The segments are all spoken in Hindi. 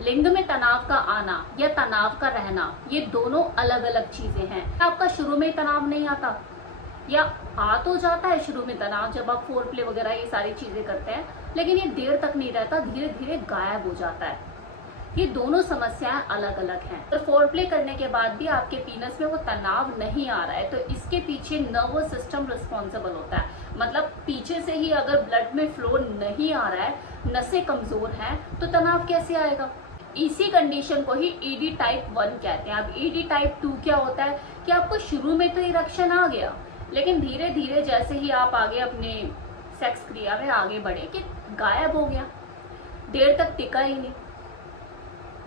लिंग में तनाव का आना या तनाव का रहना, ये दोनों अलग अलग चीजें हैं। आपका शुरू में तनाव नहीं आता, या आ तो जाता है शुरू में तनाव जब आप फोर प्ले वगैरह ये सारी चीजें करते हैं, लेकिन ये देर तक नहीं रहता, धीरे धीरे गायब हो जाता है। ये दोनों समस्याएं अलग अलग हैं। तो फोर प्ले करने के बाद भी आपके पीनस में वो तनाव नहीं आ रहा है, तो इसके पीछे नर्वस सिस्टम रिस्पॉन्सिबल होता है। मतलब पीछे से ही अगर ब्लड में फ्लो नहीं आ रहा है, नसें कमजोर हैं, तो तनाव कैसे आएगा। इसी कंडीशन को ही ईडी टाइप 1 कहते हैं। अब ईडी टाइप 2 क्या होता है कि आपको शुरू में तो इरेक्शन आ गया, लेकिन धीरे धीरे जैसे ही आप आगे अपने सेक्स क्रिया में आगे बढ़े कि गायब हो गया, देर तक टिका ही नहीं,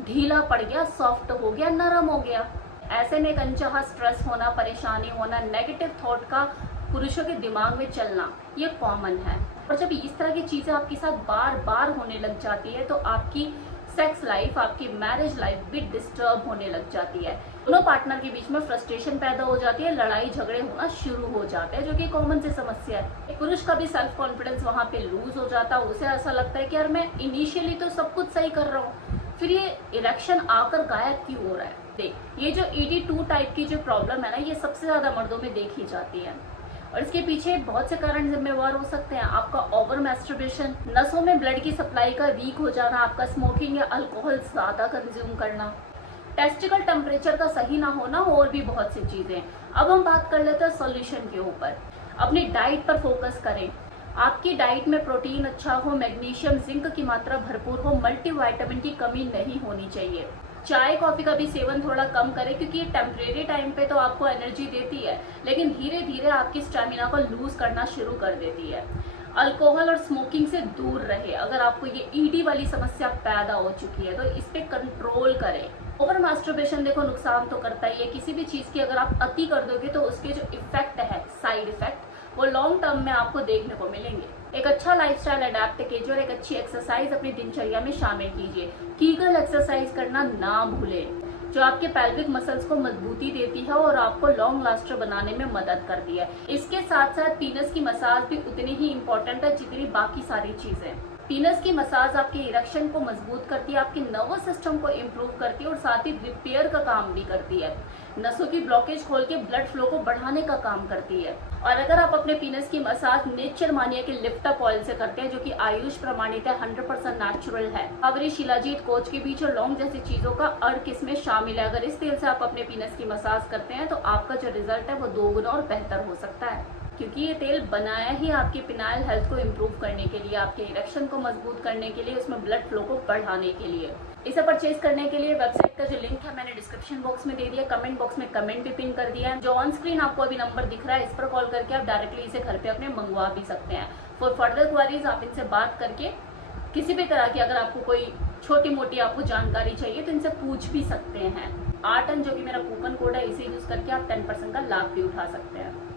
ढीला पड़ गया, सॉफ्ट हो गया, नरम हो गया। ऐसे में एक अनचाहा स्ट्रेस होना, परेशानी होना, नेगेटिव थॉट का पुरुषों के दिमाग में चलना, ये कॉमन है। और जब इस तरह की चीजें आपके साथ बार बार होने लग जाती है, तो आपकी सेक्स लाइफ, आपकी मैरिज लाइफ भी डिस्टर्ब होने लग जाती है। दोनों पार्टनर के बीच में फ्रस्ट्रेशन पैदा हो जाती है, लड़ाई झगड़े होना शुरू हो जाते हैं, जो कि कॉमन सी समस्या है। पुरुष का भी सेल्फ कॉन्फिडेंस वहां पे लूज हो जाता है। उसे ऐसा लगता है कि यार मैं इनिशियली तो सब कुछ सही कर रहा हूँ, फिर ये इरेक्शन आकर गायब क्यों हो रहा है। देख, ये जो ED2 टाइप की जो प्रॉब्लम है ना, ये सबसे ज्यादा मर्दों में देखी जाती है, और इसके पीछे बहुत से कारण जिम्मेवार हो सकते हैं। आपका ओवर मैस्टरबेशन, नसों में ब्लड की सप्लाई का वीक हो जाना, आपका स्मोकिंग या अल्कोहल ज्यादा कंज्यूम करना, टेस्टिकल टेम्परेचर का सही ना होना, और भी बहुत सी चीजें। अब हम बात कर लेते हैं सॉल्यूशन के ऊपर। अपनी डाइट पर फोकस करें। आपकी डाइट में प्रोटीन अच्छा हो, मैग्नीशियम जिंक की मात्रा भरपूर हो, मल्टीविटामिन की कमी नहीं होनी चाहिए। चाय कॉफी का भी सेवन थोड़ा कम करें, क्योंकि ये टेम्परेरी टाइम पे तो आपको एनर्जी देती है, लेकिन धीरे धीरे आपकी स्टेमिना को लूज करना शुरू कर देती है। अल्कोहल और स्मोकिंग से दूर रहे। अगर आपको ये ईडी वाली समस्या पैदा हो चुकी है, तो इस पे कंट्रोल करें। ओवर मास्टरबेशन देखो नुकसान तो करता ही है। किसी भी चीज की अगर आप अति कर दोगे, तो उसके जो इफेक्ट है, साइड इफेक्ट, वो लॉन्ग टर्म में आपको देखने को मिलेंगे। एक अच्छा लाइफस्टाइल अडेप्ट कीजिए और एक अच्छी एक्सरसाइज अपनी दिनचर्या में शामिल कीजिए। कीगल एक्सरसाइज करना ना भूलें, जो आपके पेल्विक मसल्स को मजबूती देती है और आपको लॉन्ग लास्टर बनाने में मदद करती है। इसके साथ साथ पीनस की मसाज भी उतनी ही इम्पोर्टेंट है जितनी बाकी सारी चीजें। पीनस की मसाज आपके इरेक्शन को मजबूत करती है, आपके नर्वस सिस्टम को इम्प्रूव करती है, और साथ ही रिपेयर का काम भी करती है। नसों की ब्लॉकेज खोल के ब्लड फ्लो को बढ़ाने का काम करती है। और अगर आप अपने पीनस की मसाज नेचर मानिया के लिफ्ट अप ऑयल से करते हैं, जो कि आयुष प्रमाणित है, 100% नेचुरल है, अवरी शिलाजीत कोच के बीच और लौंग जैसी चीजों का अर्क इसमें शामिल है। अगर इस तेल से आप अपने पीनस की मसाज करते हैं, तो आपका जो रिजल्ट है वो 2 गुना और बेहतर हो सकता है, क्योंकि ये तेल बनाया ही आपके पिनाइल हेल्थ को इम्प्रूव करने के लिए, आपके इरेक्शन को मजबूत करने के लिए, उसमें ब्लड फ्लो को बढ़ाने के लिए। इसे परचेज करने के लिए वेबसाइट का जो लिंक है मैंने डिस्क्रिप्शन बॉक्स में दे दिया, कमेंट बॉक्स में कमेंट भी पिन कर दिया है। जो ऑन स्क्रीन आपको अभी नंबर दिख रहा है, इस पर कॉल करके आप डायरेक्टली इसे घर पे अपने मंगवा भी सकते हैं। फॉर फर्दर क्वारीज आप इनसे बात करके किसी भी तरह की अगर आपको कोई छोटी मोटी आपको जानकारी चाहिए, तो इनसे पूछ भी सकते हैं। 8 जो कि मेरा कूपन कोड है, इसे यूज करके आप 10% का लाभ भी उठा सकते हैं।